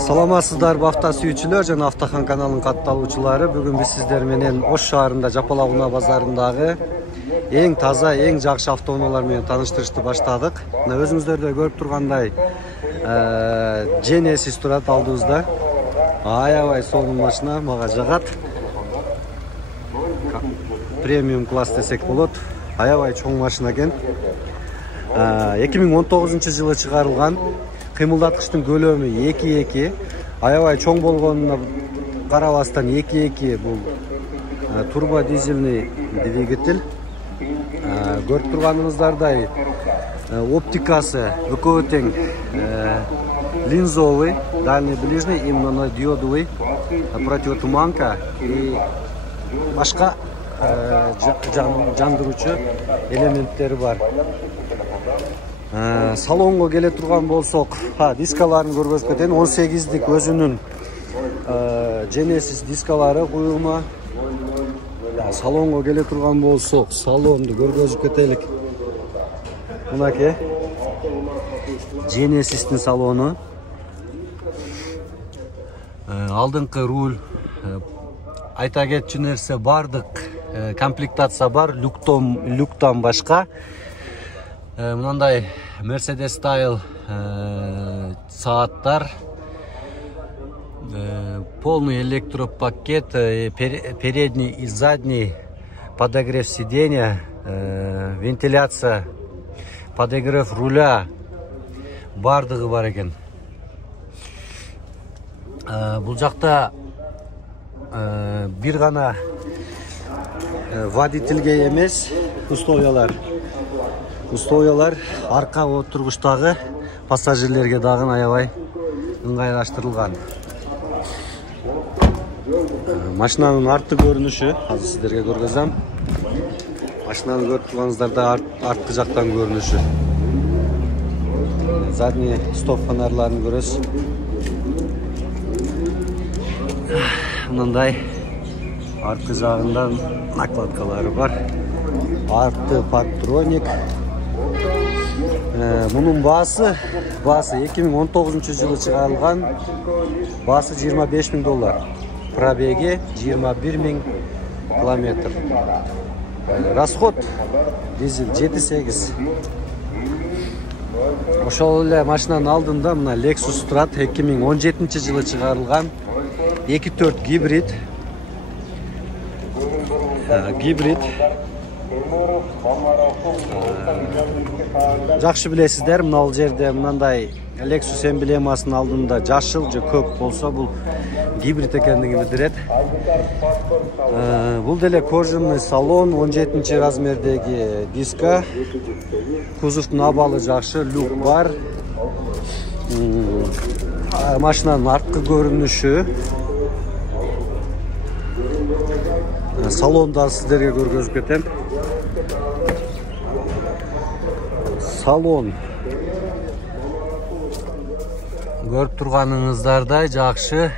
Саламатсыздарбы авто сүйүүчүлөр жана Автохан каналынын катталуучулары. Бүгүн биз сиздер менен Ош шаарында Жапалак базарындагы эң таза, эң жакшы автоунаалар менен тааныштырышты баштадык. Мына өзүңүздөр көрүп тургандай Genesis турат алдыбызда. Аябай сонун машина, мага жагат. Премиум класс десек болот. Аябай чоң машина экен. 2019 жылы чыгарылган. Кыймылдаткычтын көлөмү 2.2. Аябай чоң болгонуна карабастан 2.2 бул турбо дизельный двигатель. Көрүп турганыңыздардай оптикасы экөө тең линзовый, дальний ближний и монодиодовый, противотуманка и башка жандыруучу элементтери бар. Салонго келе турган болсок, дискаларын көргөзүп кетейин. 18-дик өзүнүн Genesis дискалары куюлма. Салонго келе турган болсок, салонду көргөзүп кетелик. Мынакей Genesis'тин салону. Алдыңкы руль, айта кетчү нерсе, бардык комплектация бар, люктан башка. Мынандай Mercedes Style сааттар, полный электропакет, передний и задний, подогрев сиденья, вентиляция, подогрев руля, бардыгы бар экен. Бул жакта бир гана водительге эмес, условиялар арка отургучтагы пассажирлерге дагы аябай ыңгайлаштырылган. Машинанын арты көрүнүшү азыр сиздерге көргөзөм. Машинаны көрүп турганыңыздарда арткы жактан көрүнүшү. Задний стоп фонарларын көрөсүз. Мындай арткы жагында накладкалары бар. Арты парктроник. Мунун баасы 2019 жылы чыгарылган. Баасы $25.000. Пробеги 21.000 километр. Расход дизель 7.8. Ошол эле машинанын алдында мына Lexus турат, 2017 жылы чыгарылган. 2.4 гибрид. Жакшы билесиздер, мына жерде мындай Lexus эмблемасынын алдында жашыл же көк болсо, бул гибрид экендигин билдирет. Бул деле кожаный салон, 17 размердеги диска. Кузовдун абалы жакшы, люк бар. Машинанын арткы көрүнүшү. Салонда сиздерге көргөзүп кетем. Салон көрүп турганыңыздардай жакшы.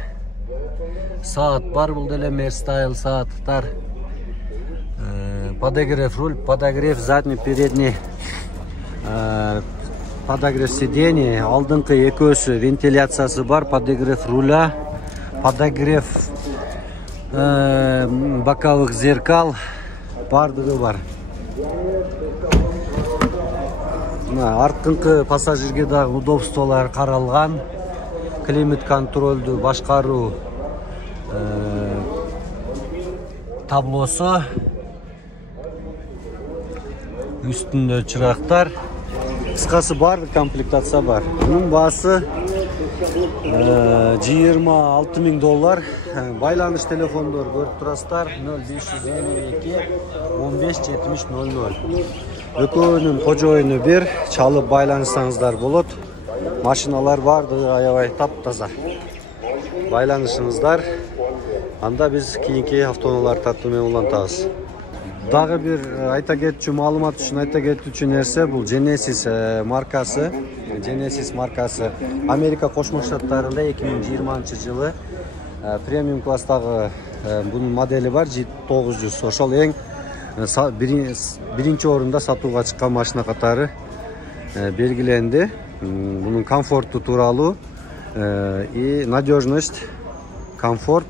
Саат бар, бул деле Merstyle сааттар. Подогрев руль, подогрев задний, передний, подогрев сидений, алдыңкы экөөсү вентиляциясы бар, подогрев руля, подогрев боковых зеркал, бардыгы бар. Арткы пассажирге дагы удобстволор каралган. Климат контролду башкаруу таблосу, үстүндө чырактар. Кыскасы бардык комплектация бар. Мунун баасы $26.000. Байланыш телефондор көрүп турасыздар, 0552 15 70 00. Экөөнүн кожоюну бир, чалып байланышсаңыздар болот. Машиналар бардыгы аябай таптаза. Байланышыңыздар, анда биз кийинки автоунаалар тартуу менен улантабыз. Дагы бир айта кетчү маалымат үчүн айта кетчү нерсе, бул Genesis маркасы. Genesis маркасы Америка Кошмо Штаттарында 2020 жылы премиум класстагы бунун модели бар, G900. Ошол эң биринчи орунда сатууга чыккан машина катары белгиленди. Бунун комфорту тууралуу и надежность, комфорт.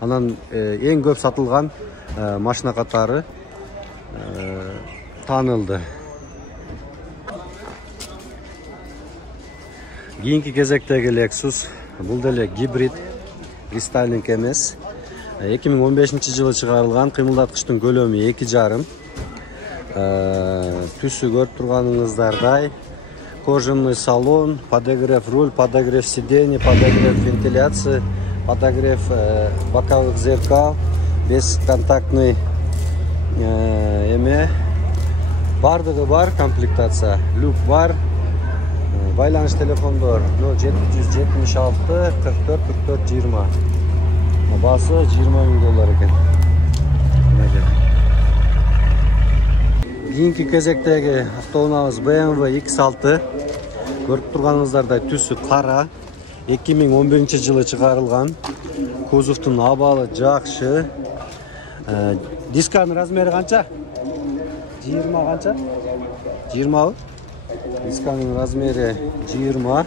Анан эң көп сатылган машина катары таанылды. Кийинки кезектеги Lexus. Бул деле гибрид, рестайлинг эмес. 2015-жылы чыгарылган, кыймылдаткычтын көлөмү 2,5. Түсү көрүп турганыңыздардай, кожаный салон, подогрев руль, подогрев сидений, подогрев вентиляции, подогрев боковых зеркал, бесконтактный эме. Бардыгы бар комплектация, люк бар. Байланыш телефондор 0776 44 44 20. Басы $20,000 экен. Кийинки кезектеги автоунаабыз BMW X6. Көрүп турганыңыздардай түсү кара. 2011-жылы чыгарылган. Кузовтун абалы жакшы. Дисканын размери канча? 20 канча? 20. Дисканын размери 20.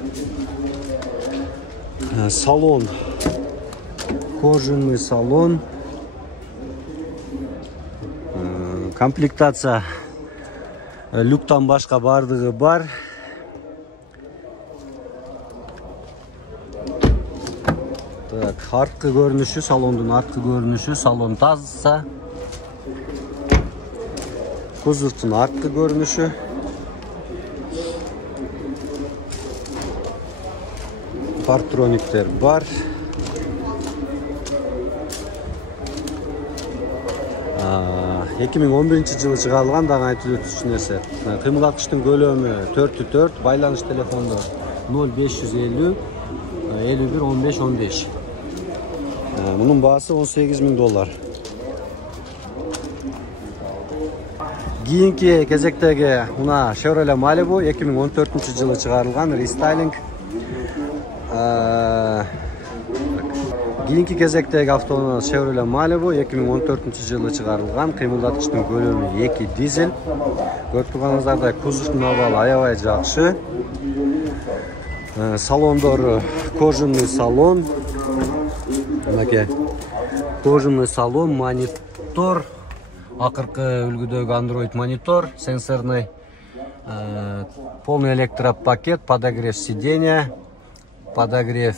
Салон. Кожаный салон. Комплектация люктан башка бардыгы бар. Так, арткы көрүнүшү, салондун арткы көрүнүшү, салон таза. Кузовтун арткы көрүнүшү. Партрониктер бар. 2011-жылы чыгарылган, дагы айтып өтүш нерсе. Кыймылдаткычтын көлөмү 4/4, байланыш телефондор 0550 51 15 15. Мунун баасы $18,000. Кийинки кезектеги мына Chevrolet Malibu 2014-жылы чыгарылган, рестайлинг. Кийинки кезектеги автоунаабыз Chevrolet Malibu 2014-жылы чыгарылган, кыймылдаткычтын көлөмү 2 дизель. Көрүп турганыңыздардай кузовтун абалы аябай жакшы. Салондору кожаный салон. Мынакей кожаный салон, монитор, акыркы үлгүдөгү Android монитор, сенсорный, полный электропакет, подогрев сиденья, подогрев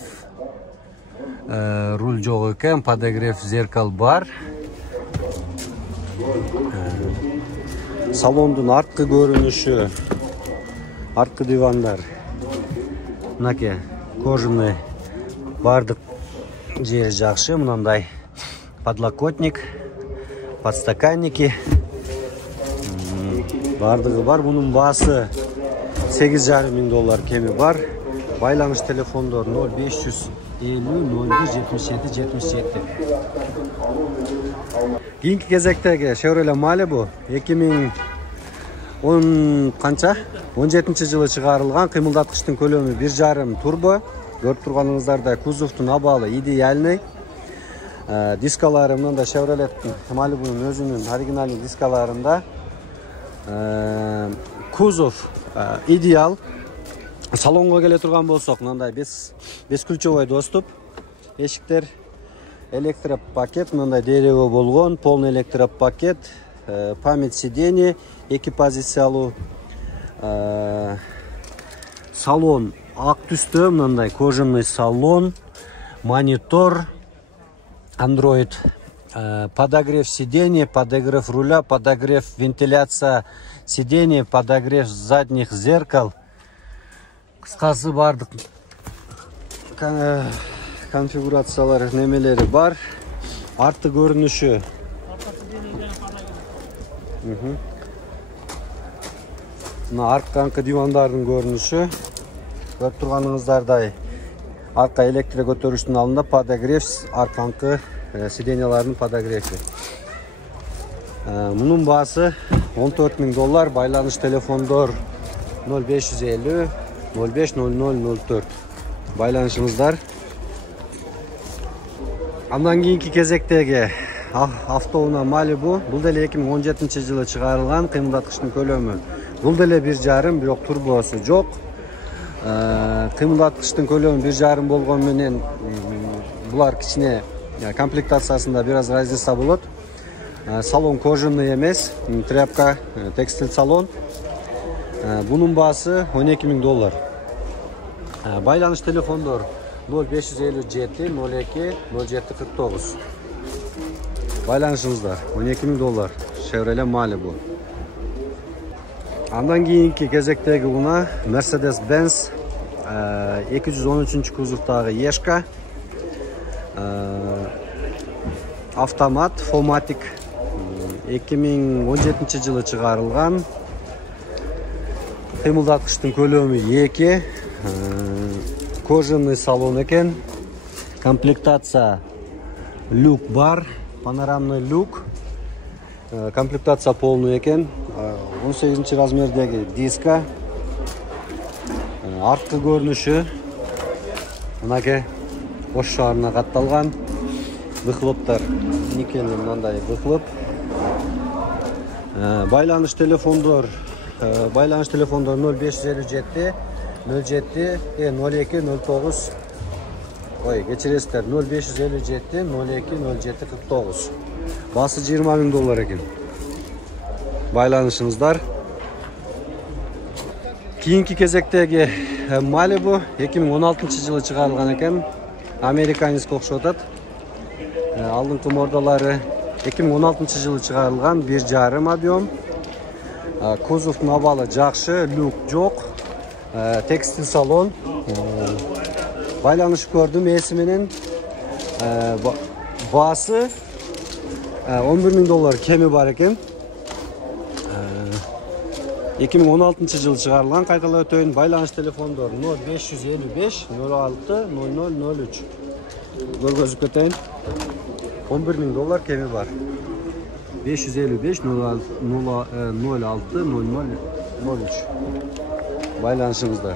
руль жок экен, подогрев зеркал бар. Салондун арткы көрүнүшү, арткы дивандар. Мынакей кожаный бардык жери жакшы, мынандай подлокотник, подстаканники бардыгы бар. Мунун баасы $8,500 кеми бар. Байланыш телефондор 0550 01 77 77. Кийинки кезектеги Chevrolet Malibu 2017-жылы чыгарылган, кыймылдаткычтын көлөмү 1,5 турбо. Көрүп турганыңыздардай кузовтун абалы идеальный. Дискалары мындай Chevrolet Malibu'нун өзүнүн оригиналдуу дискаларында. Кузов идеал. Салонго келе турган болсок, мындай бесключевой доступ. Эшиктер электропакет, мындай дерево болгон, полный электропакет, память сидений, 2 позициялуу. Салон ак түстө, мындай кожаный салон, монитор, Android, подогрев сидений, подогрев руля, подогрев вентиляция сидений, подогрев задних зеркал. Кыскасы бардык конфигурациялар немелери бар. Арты көрүнүшү. Мына артканкы дивандардын көрүнүшү. Көрүп турганыңыздардай арка электро көтөрүштүн алдында подогрев, арканкы сиденьялардын подогрефи. Мунун баасы $14,000. Байланыш телефондор 0550 05 0004. Байланышыңыздар. Андан кийинки кезектеги автоунаа Malibu. Бул деле 2017-жылы чыгарылган, кыймылдаткычтын көлөмү бул деле 1,5, бирок турбосу жок. Кыймылдаткычтын көлөмү 1,5 болгон менен булар кичине комплектациясында бир аз разница болот. Салон кожаный эмес, тряпка, текстиль салон. Бунун баасы $12,000. Байланыш телефондор 0557 02 0749. Байланышыңыздар $12,000. Chevrolet Malibu. Андан кийинки кезектеги уна Mercedes-Benz 213 кузовтагы Ешка. Автомат, Fomatic 2017 жылы чыгарылган. Кыймылдаткычтын көлөмү 2. Кожаный салон экен. Комплектация люк бар, панорамный люк. Комплектация полный экен. 18 размердеги диска. Арткы көрүнүшү мынакей ош шаарына катталган. Выхлоптор никель мындай выхлоп. Байланыш телефондор 0557 07 02 09. Ой, кечиресиздер, 0557 02 0749. Басы $20,000 экен. Байланышыңыздар. Кийинки кезектеги Malibu 2016 жылы чыгарылган экен. Американецке окшоп атат. Алдыңкы модалары 2016 жылы чыгарылган, 1,5 объем. Кузовдун абалы жакшы, люк жок. Текстиль салон. Байланыш көрдүм эси менен. Баасы $11,000 кеми бар экен. 2016 жылы чыгарылган, кайталап өтөйүн. Байланыш телефондор 0555 06 0003. Көргөзүп кетейин. $11,000 кеми бар. 555 06 0003. Байланышыңыздар.